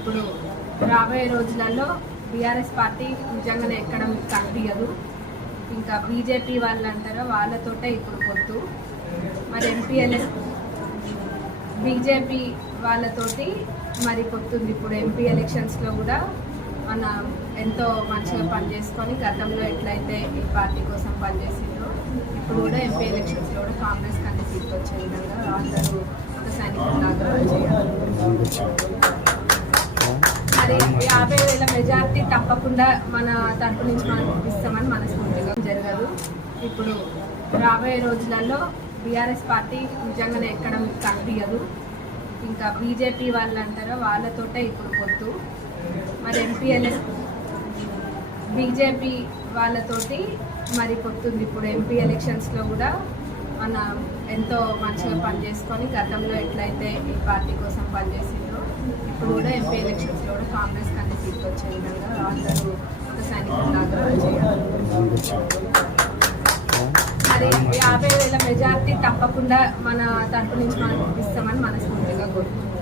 ఇప్పుడు రాబోయే రోజులలో బీఆర్ఎస్ పార్టీ నిజంగానే ఎక్కడం కనిపించదు ఇంకా బీజేపీ వాళ్ళు అంటారో వాళ్ళతోటే ఇప్పుడు పొత్తు. మరి ఎంపీఎల్ఎస్ బీజేపీ వాళ్ళతోటి మరి పొత్తుంది. ఇప్పుడు ఎంపీ ఎలక్షన్స్లో కూడా మన ఎంతో మంచిగా పనిచేసుకొని గతంలో ఎట్లయితే ఈ పార్టీ కోసం పనిచేసిందో ఇప్పుడు కూడా ఎంపీ ఎలక్షన్స్లో కూడా కాంగ్రెస్ కంటే తీసుకొచ్చే వచ్చే విధంగా అందరూ ఒక సైనికులాగా చేయాలి మరి యాభై వేల మెజార్టీ తప్పకుండా మన తరపు నుంచి మనం ఇస్తామని మనస్ఫూర్తిగా జరగదు. ఇప్పుడు రాబోయే రోజులలో బీఆర్ఎస్ పార్టీ నిజంగానే ఎక్కడం కనిపించదు ఇంకా బీజేపీ వాళ్ళు అంటారో వాళ్ళతోటే ఇప్పుడు పొత్తు. మరి ఎంపీఎల్ఎస్ బీజేపీ వాళ్ళతోటి మరి పొత్తుంది. ఇప్పుడు ఎంపీ ఎలక్షన్స్లో కూడా మన ఎంతో మంచిగా పనిచేసుకొని గతంలో ఎట్లయితే ఈ పార్టీ కోసం పనిచేసింది ఇప్పుడు కూడా ఎంపీ ఎలక్షన్స్లో కూడా కాంగ్రెస్ కన్నా సీట్లు వచ్చే విధంగా అందరూ ఒక సైనికులాగా చేయాలి. మరి యాభై వేల మెజార్టీ తప్పకుండా మన తరపు నుంచి మనం ఇస్తామని మనస్ఫూర్తిగా కోరుకుంటున్నాం.